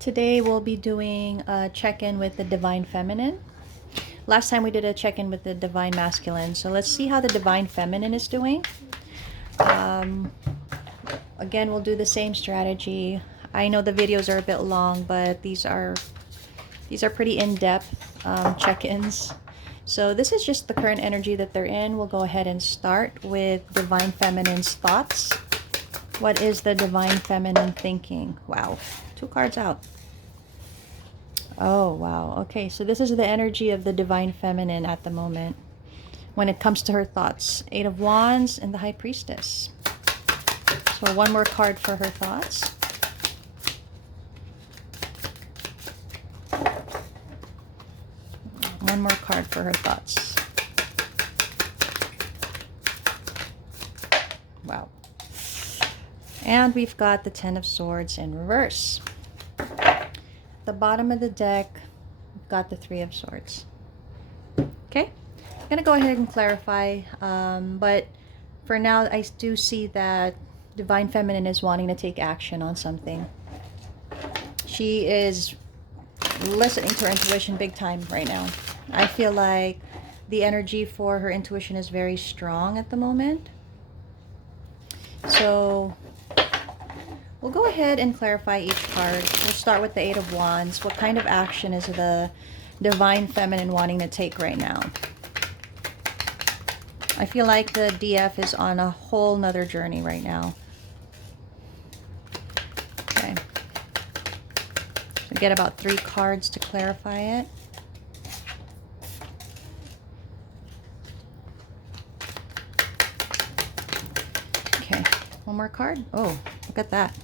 Today we'll be doing a check-in with the Divine Feminine. Last time we did a check-in with the Divine Masculine. So let's see how the Divine Feminine is doing. Um, Again, we'll do the same strategy. I know the videos are a bit long, but these are pretty in-depth check-ins. So this is just the current energy that they're in. We'll go ahead and start with Divine Feminine's thoughts. What is the Divine Feminine thinking? Wow, 2 cards out. Oh, wow. Okay, so this is the energy of the Divine Feminine at the moment when it comes to her thoughts. 8 of Wands and the High Priestess. So one more card for her thoughts. One more card for her thoughts. Wow. And we've got the 10 of Swords in reverse. The bottom of the deck, we've got the 3 of Swords. Okay, I'm gonna go ahead and clarify, but for now I do see that Divine Feminine is wanting to take action on something. She is listening to her intuition big time right now. I feel like the energy for her intuition is very strong at the moment. So we'll go ahead and clarify each card. We'll start with the 8 of Wands. What kind of action is the Divine Feminine wanting to take right now? I feel like the DF is on a whole nother journey right now. Okay. So get about 3 cards to clarify it. Okay, one more card. Oh, look at that.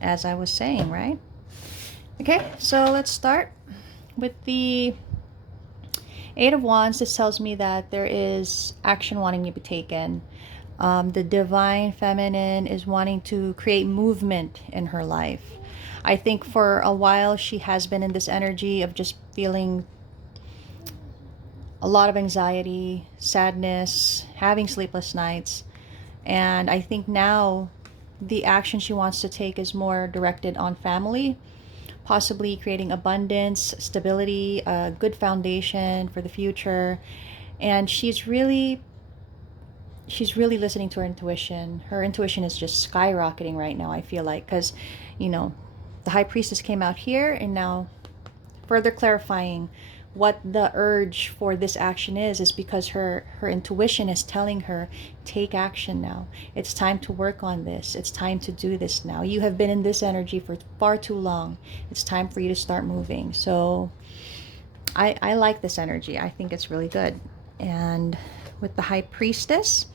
As I was saying, right? Okay, so let's start with the 8 of Wands. This tells me that there is action wanting to be taken. The Divine Feminine is wanting to create movement in her life. I think for a while she has been in this energy of just feeling a lot of anxiety, sadness, having sleepless nights. And I think now the action she wants to take is more directed on family, possibly creating abundance, stability, a good foundation for the future. And she's really listening to her intuition. Her intuition is just skyrocketing right now, I feel like, because, you know, the High Priestess came out here, and now further clarifying what the urge for this action is because her intuition is telling her, take action now. It's time to work on this. It's time to do this now. You have been in this energy for far too long. It's time for you to start moving. So I like this energy. I think it's really good. And with the High Priestess,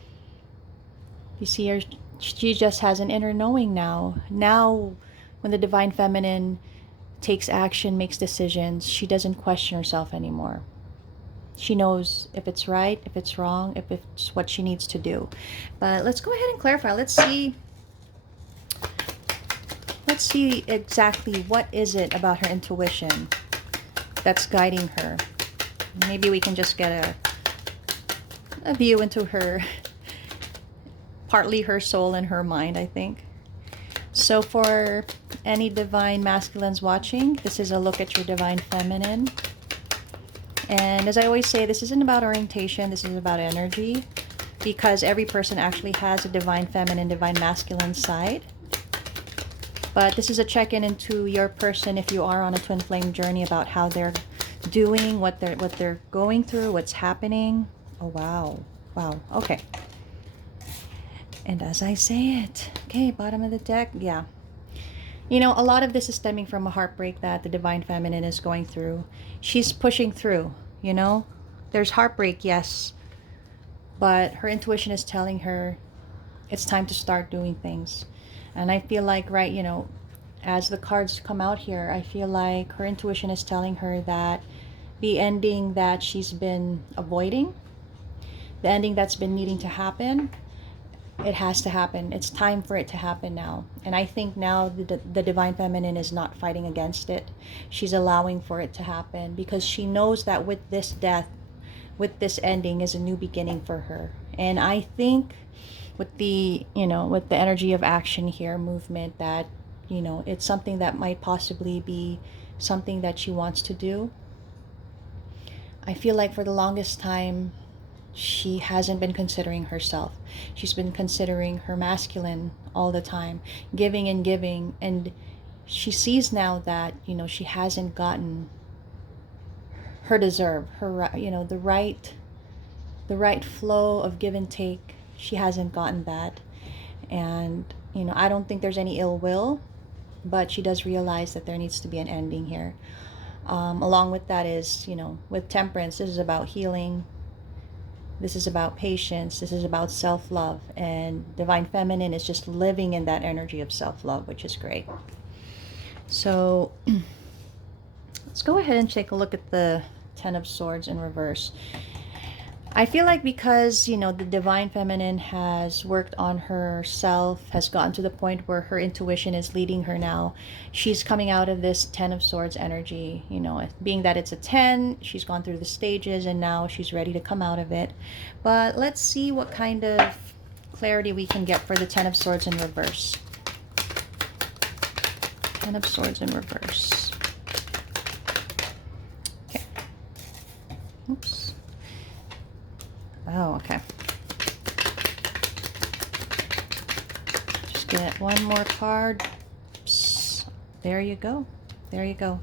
you see her, she just has an inner knowing now. Now when the Divine Feminine takes action, makes decisions, she doesn't question herself anymore. She knows if it's right, if it's wrong, if it's what she needs to do. But let's go ahead and clarify. Let's see exactly what is it about her intuition that's guiding her. Maybe we can just get a view into her, partly her soul and her mind, I think. So for any Divine Masculines watching, this is a look at your Divine Feminine. And as I always say, this isn't about orientation, this is about energy, because every person actually has a Divine Feminine, Divine Masculine side. But this is a check-in into your person if you are on a twin flame journey, about how they're doing, what they're going through, what's happening. Oh wow. Wow. Okay. And as I say it, okay, bottom of the deck, yeah. You know, a lot of this is stemming from a heartbreak that the Divine Feminine is going through. She's pushing through, you know. There's heartbreak, yes. But her intuition is telling her it's time to start doing things. And I feel like, right, you know, as the cards come out here, I feel like her intuition is telling her that the ending that she's been avoiding, the ending that's been needing to happen, it has to happen. It's time for it to happen now. And I think now the Divine Feminine is not fighting against it. She's allowing for it to happen because she knows that with this death, with this ending, is a new beginning for her. And I think with the, you know, with the energy of action here, movement, that you know, it's something that might possibly be something that she wants to do. I feel like for the longest time, she hasn't been considering herself. She's been considering her masculine all the time, giving and giving. And she sees now that, you know, she hasn't gotten her deserve, her, you know, the right flow of give and take. She hasn't gotten that. And, you know, I don't think there's any ill will, but she does realize that there needs to be an ending here. Along with that is, you know, with Temperance, this is about healing. This is about patience. This is about self-love. And Divine Feminine is just living in that energy of self-love, which is great. So let's go ahead and take a look at the Ten of Swords in reverse. I feel like because, you know, the Divine Feminine has worked on herself, has gotten to the point where her intuition is leading her now, she's coming out of this Ten of Swords energy. You know, being that it's a 10, she's gone through the stages and now she's ready to come out of it. But let's see what kind of clarity we can get for the Ten of Swords in reverse. Ten of Swords in reverse. Okay. Oops. Oh, okay. Just get one more card. Psst. There you go. There you go.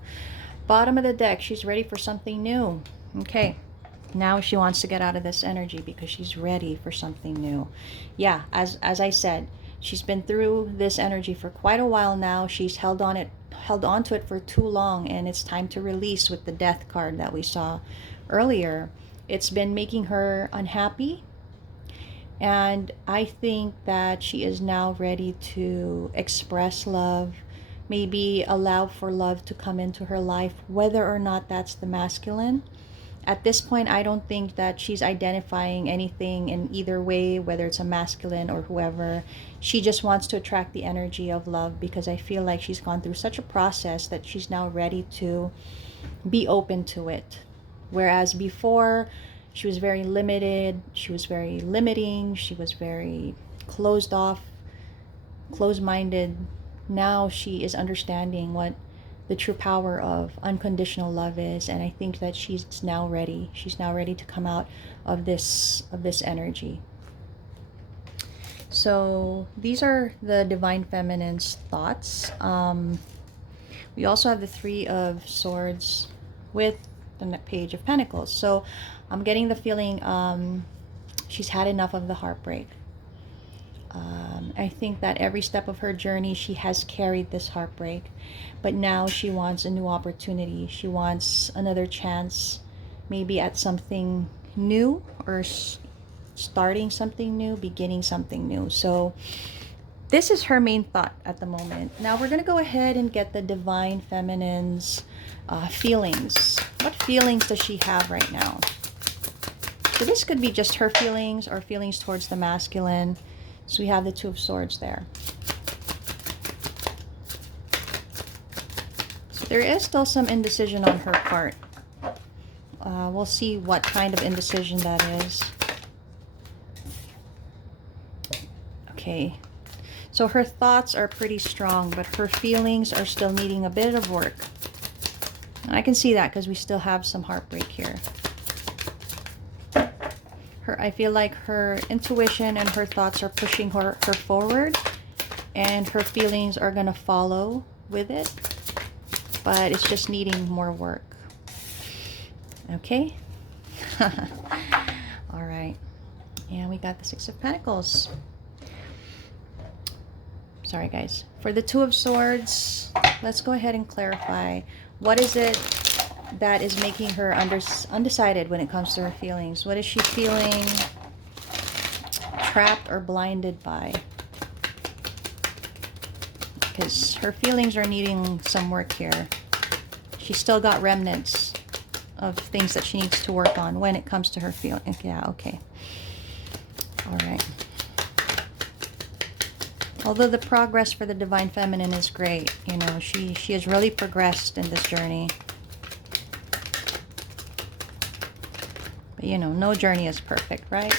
Bottom of the deck. She's ready for something new. Okay. Now she wants to get out of this energy because she's ready for something new. Yeah, as I said, she's been through this energy for quite a while now. She's held on to it for too long, and it's time to release with the Death card that we saw earlier. It's been making her unhappy, and I think that she is now ready to express love, maybe allow for love to come into her life, whether or not that's the masculine. At this point, I don't think that she's identifying anything in either way, whether it's a masculine or whoever. She just wants to attract the energy of love, because I feel like she's gone through such a process that she's now ready to be open to it. Whereas before, she was very limited, she was very limiting, she was very closed off, closed-minded. Now she is understanding what the true power of unconditional love is, and I think that she's now ready. She's now ready to come out of this energy. So these are the Divine Feminine's thoughts. We also have the Three of Swords with the Page of Pentacles. So I'm getting the feeling she's had enough of the heartbreak. I think that every step of her journey, she has carried this heartbreak, but now she wants a new opportunity. She wants another chance, maybe at something new, or starting something new, beginning something new. So this is her main thought at the moment. Now we're going to go ahead and get the Divine Feminine's feelings. What feelings does she have right now? So this could be just her feelings or feelings towards the masculine. So we have the Two of Swords there. So there is still some indecision on her part. We'll see what kind of indecision that is. Okay. So her thoughts are pretty strong, but her feelings are still needing a bit of work. And I can see that because we still have some heartbreak here. I feel like her intuition and her thoughts are pushing her forward, and her feelings are going to follow with it, but it's just needing more work. Okay. All right. And we got the Six of Pentacles. Sorry, guys. For the Two of Swords, let's go ahead and clarify. What is it that is making her undecided when it comes to her feelings? What is she feeling trapped or blinded by? Because her feelings are needing some work here. She's still got remnants of things that she needs to work on when it comes to her feelings. Yeah, okay. All right. Although the progress for the Divine Feminine is great, you know, she has really progressed in this journey. But, you know, no journey is perfect, right?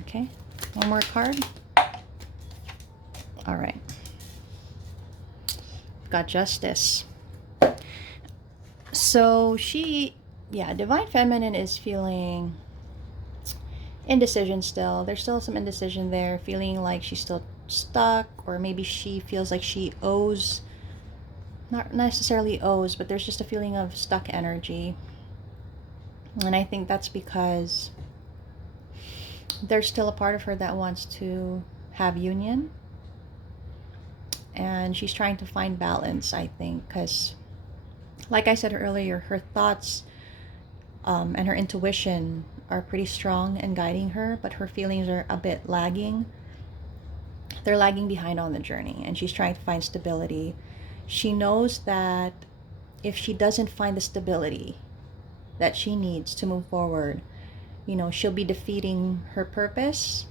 Okay, one more card. All right. Got Justice. So yeah, Divine Feminine is feeling indecision still. There's still some indecision there, feeling like she's still stuck, or maybe she feels like she owes, not necessarily owes, but there's just a feeling of stuck energy. And I think that's because there's still a part of her that wants to have union. And she's trying to find balance, I think, because like I said earlier, her thoughts and her intuition are pretty strong and guiding her, but her feelings are a bit lagging. They're lagging behind on the journey, and she's trying to find stability. She knows that if she doesn't find the stability that she needs to move forward, you know, she'll be defeating her purpose.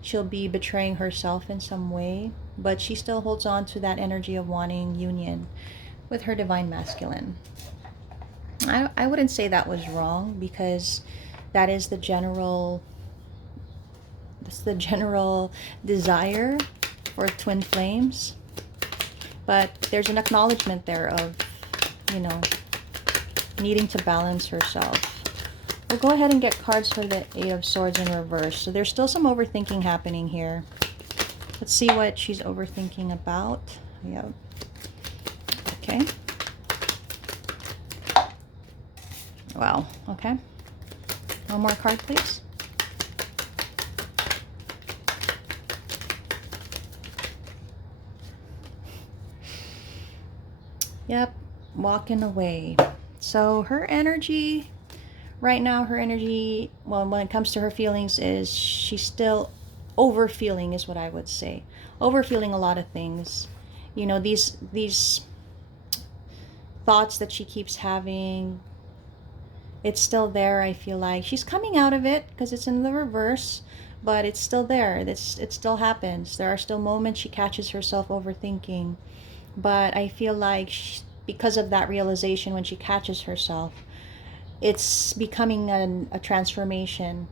She'll be betraying herself in some way, but she still holds on to that energy of wanting union with her divine masculine. I wouldn't say that was wrong, because that is the general desire for twin flames. But there's an acknowledgement there of, you know, needing to balance herself. We'll go ahead and get cards for the Eight of Swords in reverse. So there's still some overthinking happening here. Let's see what she's overthinking about. Yep. Okay. Wow. Okay. One more card, please. Yep. Walking away. So her energy right now, well, when it comes to her feelings, is she's still overfeeling, is what I would say. Overfeeling a lot of things. You know, these thoughts that she keeps having, it's still there. I feel like she's coming out of it because it's in the reverse, but it's still there. It still happens. There are still moments she catches herself overthinking, but I feel like because of that realization, when she catches herself, it's becoming a transformation.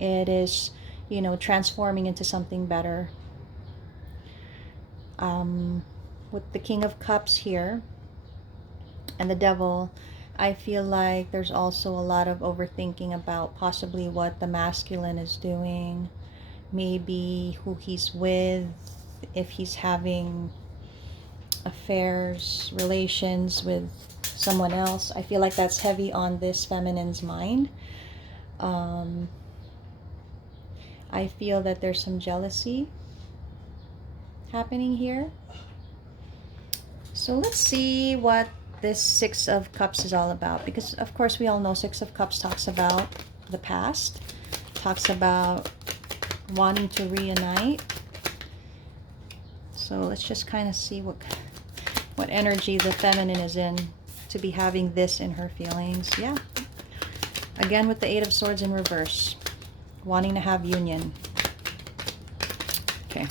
It is, you know, transforming into something better. With the King of Cups here and the Devil, I feel like there's also a lot of overthinking about possibly what the masculine is doing, maybe who he's with, if he's having affairs, relations with someone else. I feel like that's heavy on this feminine's mind. I feel that there's some jealousy happening here. So let's see what this Six of Cups is all about, because of course we all know Six of Cups talks about the past, talks about wanting to reunite. So let's just kind of see what energy the feminine is in to be having this in her feelings. Yeah, again with the Eight of Swords in reverse, wanting to have union. Okay,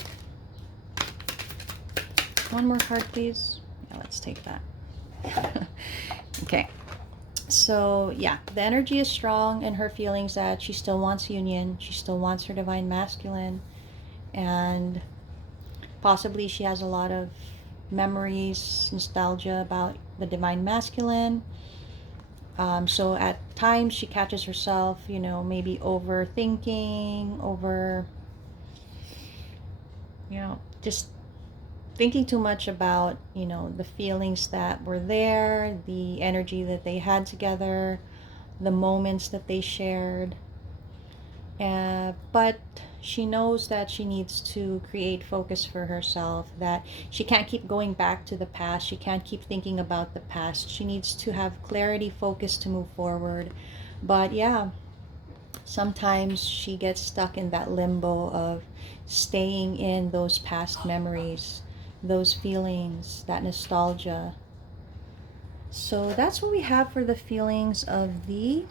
one more card, please. Yeah, let's take that. Okay, so yeah, the energy is strong in her feelings that she still wants union, she still wants her divine masculine, and possibly she has a lot of memories, nostalgia about the divine masculine. So at times she catches herself, you know, maybe overthinking, you know, just thinking too much about, you know, the feelings that were there, the energy that they had together, the moments that they shared. But she knows that she needs to create focus for herself, that she can't keep going back to the past. She can't keep thinking about the past. She needs to have clarity, focus to move forward. But yeah, sometimes she gets stuck in that limbo of staying in those past memories, those feelings, that nostalgia. So that's what we have for the feelings of the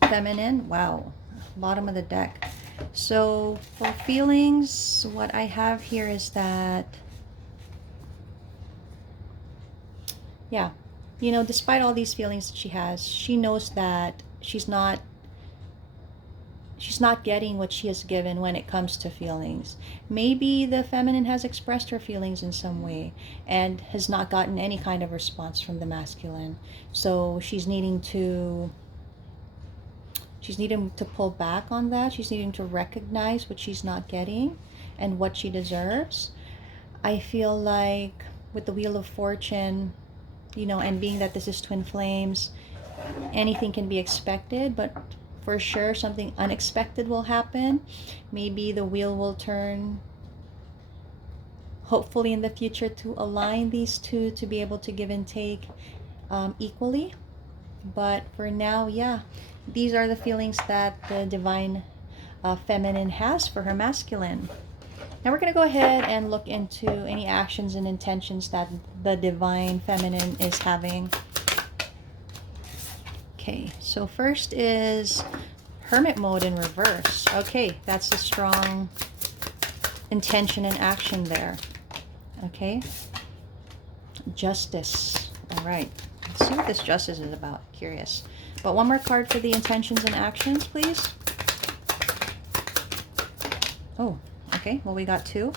feminine. Wow, bottom of the deck. So for feelings, what I have here is that, yeah, you know, despite all these feelings that she has, she knows that she's she's not getting what she has given when it comes to feelings. Maybe the feminine has expressed her feelings in some way and has not gotten any kind of response from the masculine. So she's needing to pull back on that. She's needing to recognize what she's not getting and what she deserves. I feel like with the Wheel of Fortune, you know, and being that this is twin flames, anything can be expected, but for sure something unexpected will happen. Maybe the wheel will turn, hopefully in the future, to align these two to be able to give and take equally. But for now, yeah, these are the feelings that the divine feminine has for her masculine. Now we're going to go ahead and look into any actions and intentions that the divine feminine is having. Okay, so first is Hermit mode in reverse. Okay, that's a strong intention and action there. Okay, Justice. All right, let's see what this Justice is about. Curious. But one more card for the intentions and actions, please. Oh, okay, well, we got two.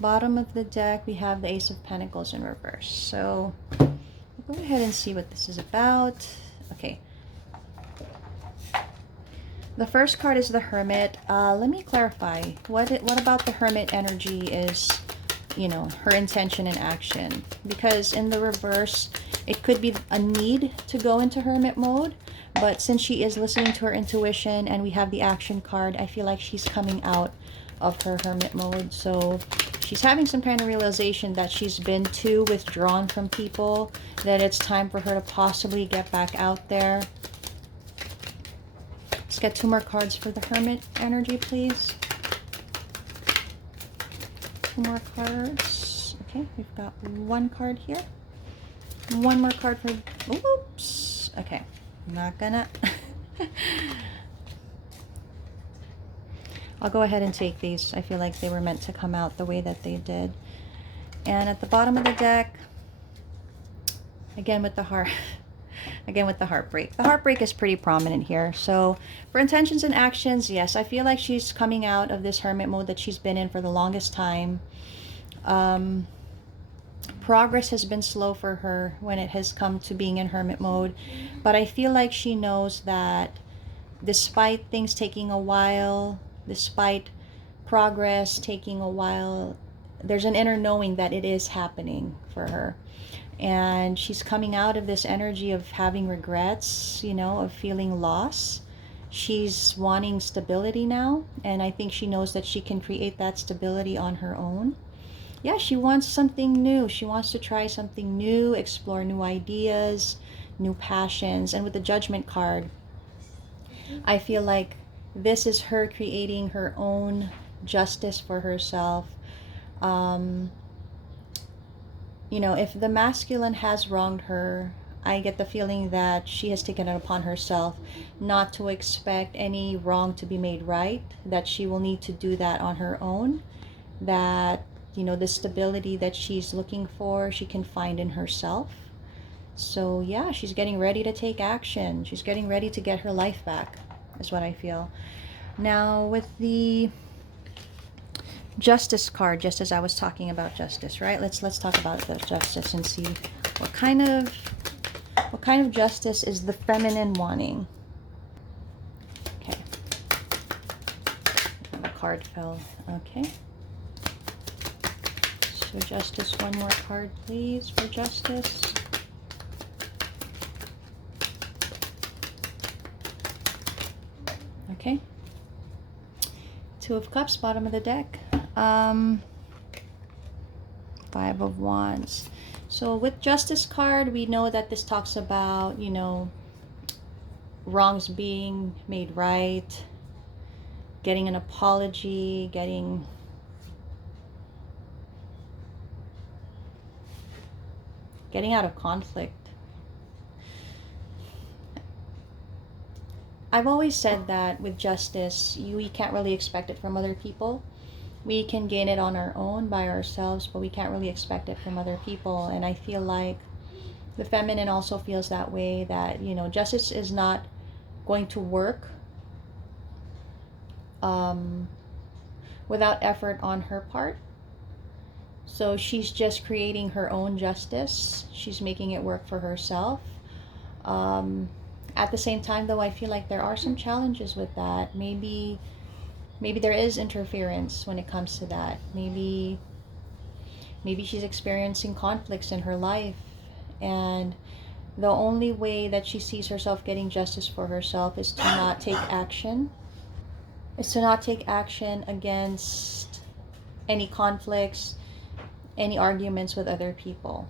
Bottom of the deck, we have the Ace of Pentacles in reverse. So we'll go ahead and see what this is about. Okay. The first card is the Hermit. Let me clarify. What about the Hermit energy is, you know, her intention and action? Because in the reverse, it could be a need to go into Hermit mode. But since she is listening to her intuition and we have the action card, I feel like she's coming out of her Hermit mode. So she's having some kind of realization that she's been too withdrawn from people, that it's time for her to possibly get back out there. Let's get two more cards for the Hermit energy, please. Two more cards. Okay, we've got one card here. One more card for... Oops. Okay, I'm not gonna... I'll go ahead and take these. I feel like they were meant to come out the way that they did. And at the bottom of the deck, again with the heart, again with the heartbreak. The heartbreak is pretty prominent here. So for intentions and actions, yes, I feel like she's coming out of this Hermit mode that she's been in for the longest time. Progress has been slow for her when it has come to being in Hermit mode. But I feel like she knows that despite things taking a while, despite progress taking a while, there's an inner knowing that it is happening for her. And she's coming out of this energy of having regrets, you know, of feeling loss. She's wanting stability now, and I think she knows that she can create that stability on her own. Yeah, she wants something new. She wants to try something new, explore new ideas, new passions. And with the Judgment card, I feel like this is her creating her own justice for herself. You know, if the masculine has wronged her, I get the feeling that she has taken it upon herself not to expect any wrong to be made right, that she will need to do that on her own, that, you know, the stability that she's looking for, she can find in herself. So yeah, she's getting ready to take action. She's getting ready to get her life back, is what I feel. Now with the Justice card, just as I was talking about justice, right? Let's talk about the justice and see what kind of justice is the feminine wanting. Okay. The card fell. Okay. So justice, one more card, please, for justice. Okay. Two of Cups, bottom of the deck. Five of Wands. So with Justice card, we know that this talks about, you know, wrongs being made right, getting an apology, getting out of conflict. I've always said that with justice, we can't really expect it from other people. We can gain it on our own by ourselves, but we can't really expect it from other people. And I feel like the feminine also feels that way, that, you know, justice is not going to work um, without effort on her part. So she's just creating her own justice. She's making it work for herself. Um, at the same time, though, I feel like there are some challenges with that. Maybe there is interference when it comes to that. Maybe she's experiencing conflicts in her life, and the only way that she sees herself getting justice for herself is to not take action. Is to not take action against any conflicts, any arguments with other people.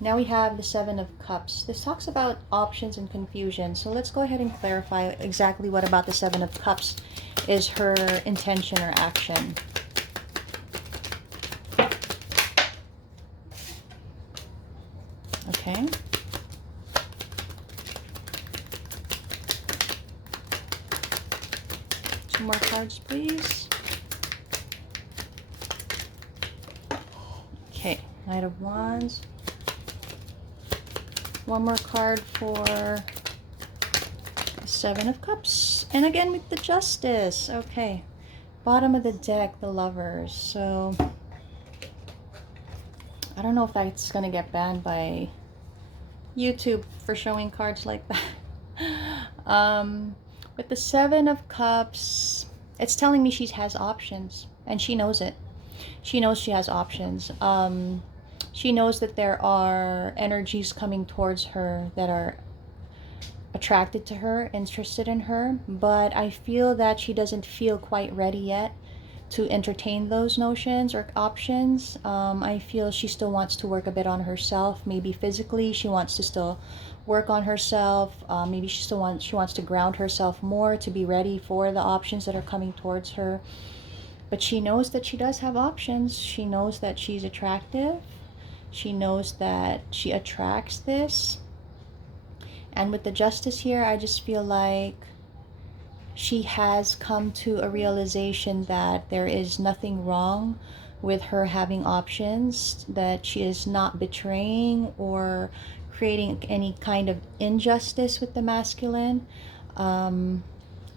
Now we have the Seven of Cups. This talks about options and confusion. So let's go ahead and clarify exactly what about the Seven of Cups is her intention or action. Okay. Two more cards, please. Okay, Knight of Wands. One more card for Seven of Cups. And again with the Justice. Okay. Bottom of the deck, the Lovers. So, I don't know if that's going to get banned by YouTube for showing cards like that. With the Seven of Cups, it's telling me she has options. And she knows it. She knows she has options. She knows that there are energies coming towards her that are attracted to her, interested in her, but I feel that she doesn't feel quite ready yet to entertain those notions or options. I feel she still wants to work a bit on herself, maybe physically. She wants to still work on herself. Maybe she wants to ground herself more to be ready for the options that are coming towards her. But she knows that she does have options. She knows that she's attractive. She knows that she attracts this. And with the Justice here, I just feel like she has come to a realization that there is nothing wrong with her having options, that she is not betraying or creating any kind of injustice with the masculine.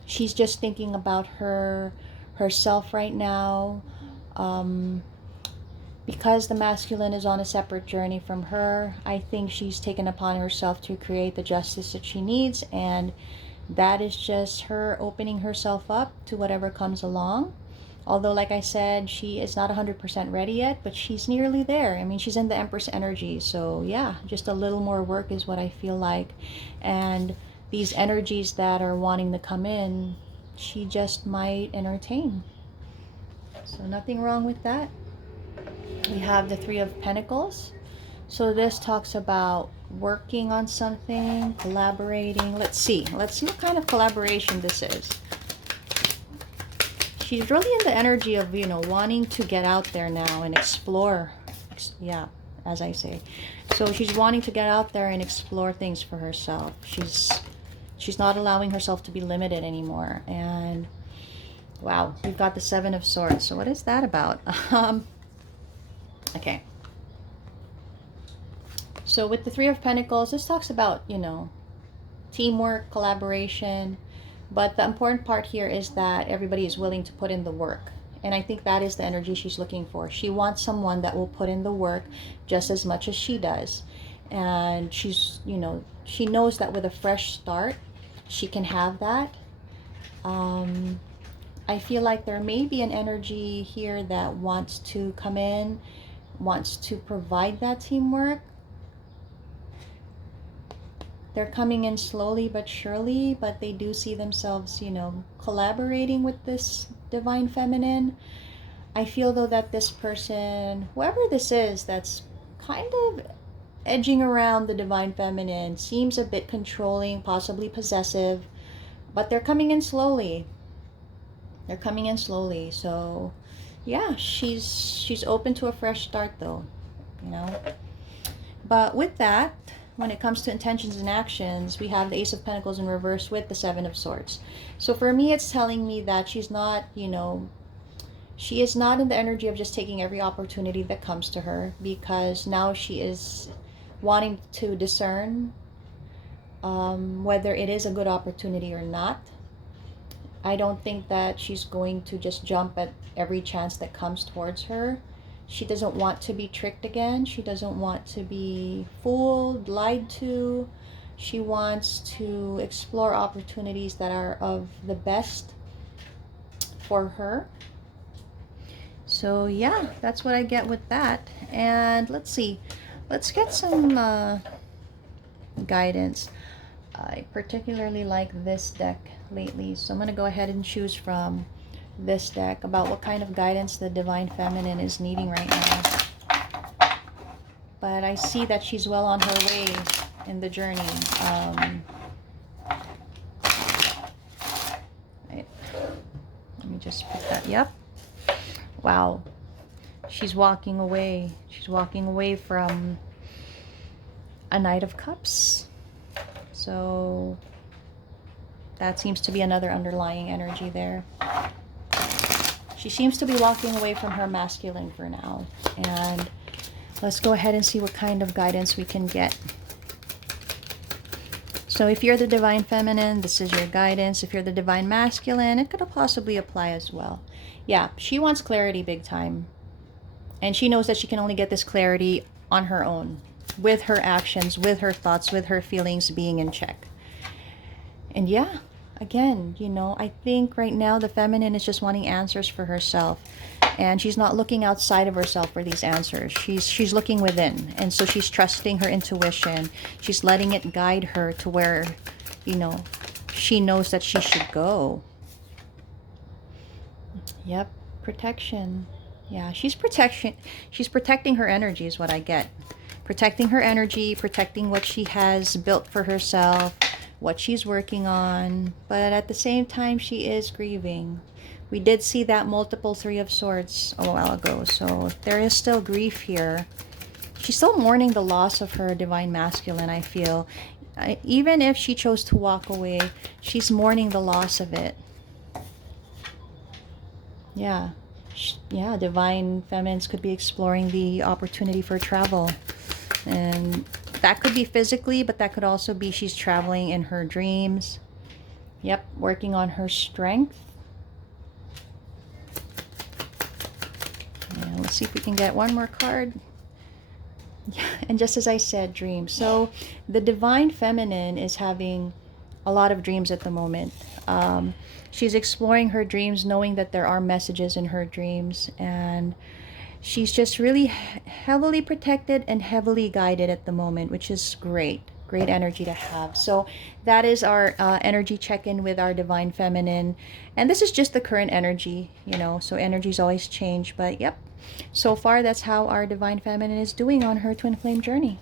She's just thinking about herself right now. Because the masculine is on a separate journey from her, I think she's taken upon herself to create the justice that she needs, and that is just her opening herself up to whatever comes along. Although, like I said, she is not 100% ready yet, but she's nearly there. I mean, she's in the Empress energy, so yeah, just a little more work is what I feel like. And these energies that are wanting to come in, she just might entertain. So nothing wrong with that. We have the Three of Pentacles. So this talks about working on something, collaborating. Let's see what kind of collaboration this is. She's really in the energy of, you know, wanting to get out there now and explore. Yeah, as I say. So she's wanting to get out there and explore things for herself. She's not allowing herself to be limited anymore. And wow, we've got the Seven of Swords. So what is that about? Okay. So with the Three of Pentacles, this talks about, you know, teamwork, collaboration. But the important part here is that everybody is willing to put in the work. And I think that is the energy she's looking for. She wants someone that will put in the work just as much as she does. And she's, you know, she knows that with a fresh start, she can have that. I feel like there may be an energy here that wants to come in, wants to provide that teamwork. They're coming in slowly but surely, but they do see themselves, you know, collaborating with this Divine Feminine. I feel though that this person, whoever this is, that's kind of edging around the Divine Feminine, seems a bit controlling, possibly possessive, but they're coming in slowly. They're coming in slowly. So yeah, she's open to a fresh start though, you know. But with that, when it comes to intentions and actions, we have the Ace of Pentacles in reverse with the Seven of Swords. So for me, it's telling me that she's not, you know, she is not in the energy of just taking every opportunity that comes to her, because now she is wanting to discern whether it is a good opportunity or not. I don't think that she's going to just jump at every chance that comes towards her. She doesn't want to be tricked again. She doesn't want to be fooled, lied to. She wants to explore opportunities that are of the best for her. So yeah, that's what I get with that. And let's see. Let's get some guidance. I particularly like this deck lately, so I'm going to go ahead and choose from this deck about what kind of guidance the Divine Feminine is needing right now. But I see that she's well on her way in the journey. Right. Let me just put that. Yep. Wow. She's walking away. She's walking away from a Knight of Cups. So that seems to be another underlying energy there. She seems to be walking away from her masculine for now. And let's go ahead and see what kind of guidance we can get. So if you're the Divine Feminine, this is your guidance. If you're the Divine Masculine, it could possibly apply as well. Yeah, she wants clarity big time. And she knows that she can only get this clarity on her own, with her actions, with her thoughts, with her feelings being in check. And yeah, again, you know, I think right now the feminine is just wanting answers for herself. And she's not looking outside of herself for these answers. She's looking within. And so she's trusting her intuition. She's letting it guide her to where, you know, she knows that she should go. Yep, protection. Yeah, she's protecting her energy is what I get. Protecting her energy, protecting what she has built for herself, what she's working on. But at the same time, she is grieving. We did see that multiple Three of Swords a while ago. So there is still grief here. She's still mourning the loss of her Divine Masculine, I feel. Even if she chose to walk away, she's mourning the loss of it. Yeah. Yeah, Divine Feminines could be exploring the opportunity for travel. And that could be physically, but that could also be she's traveling in her dreams. Yep, working on her strength. And let's see if we can get one more card. Yeah, and just as I said, dreams. So the Divine Feminine is having a lot of dreams at the moment. She's exploring her dreams, knowing that there are messages in her dreams, and she's just really heavily protected and heavily guided at the moment, which is great energy to have. So that is our energy check-in with our Divine Feminine, and this is just the current energy, you know, so energies always change. But yep, so far that's how our Divine Feminine is doing on her twin flame journey.